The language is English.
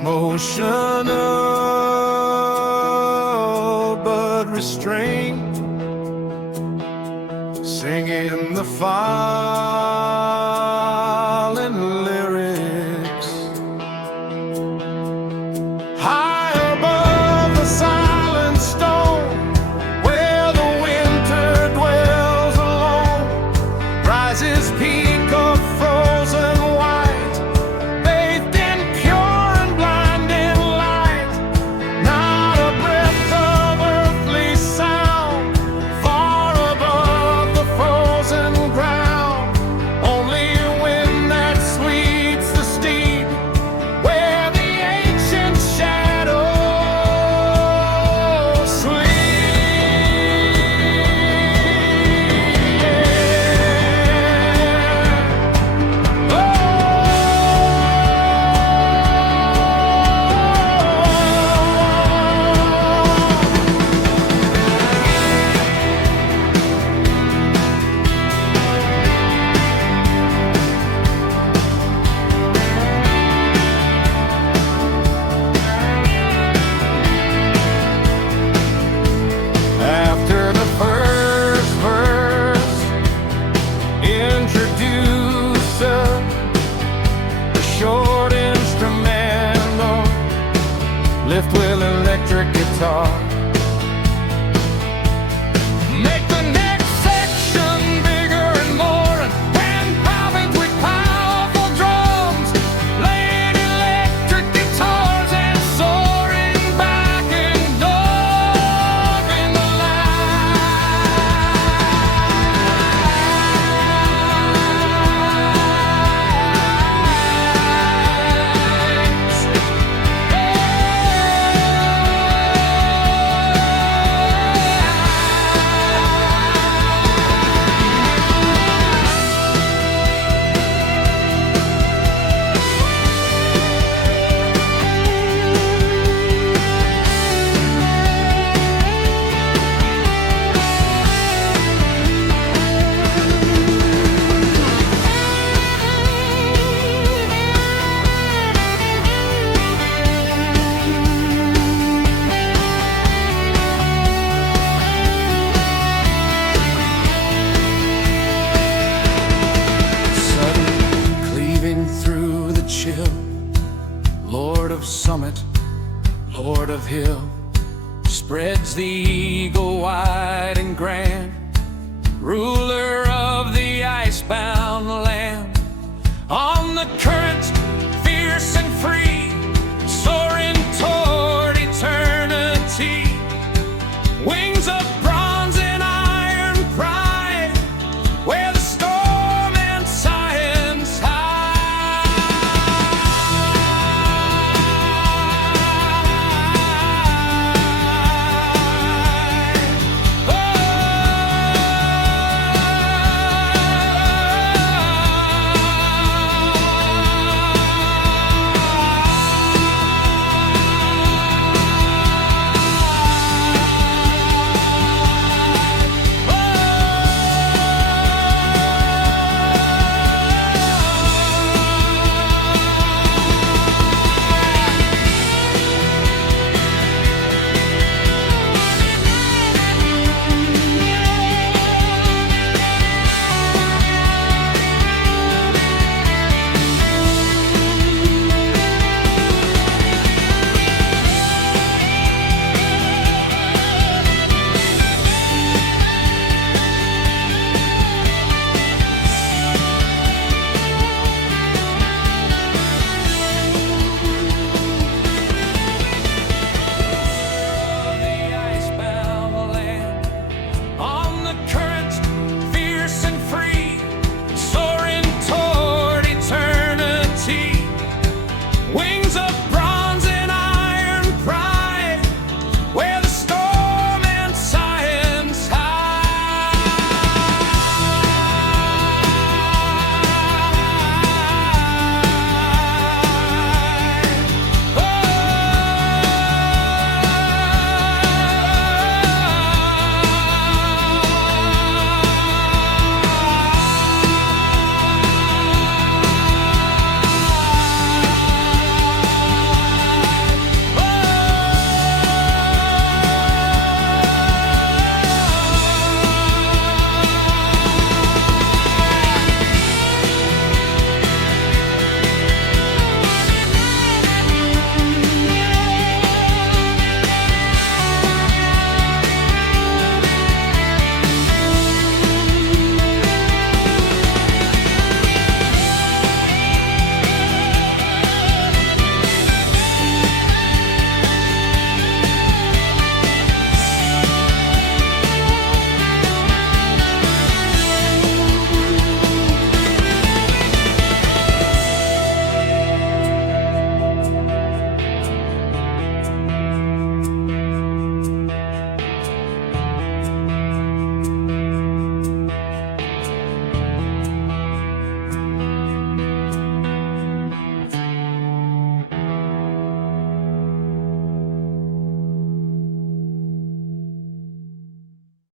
Emotional but restrained, singing the fallen lyrics. High above the silent stone, where the winter dwells alone, rises peak of frozen white, bathed in pure and blinding light. Not a breath of earthly sound, far above the frozen ground. Only wind that sweeps the steep, where the ancient shadows sleep. After the first verse, introduce the short instrumental, lift with electric guitar. Make the next section bigger and more, and when pounded with powerful drums, laid electric guitars and soaring back and dog in the Lord of summit, Lord of hill, spreads the eagle wide and grand, ruler of the icebound land. On the currents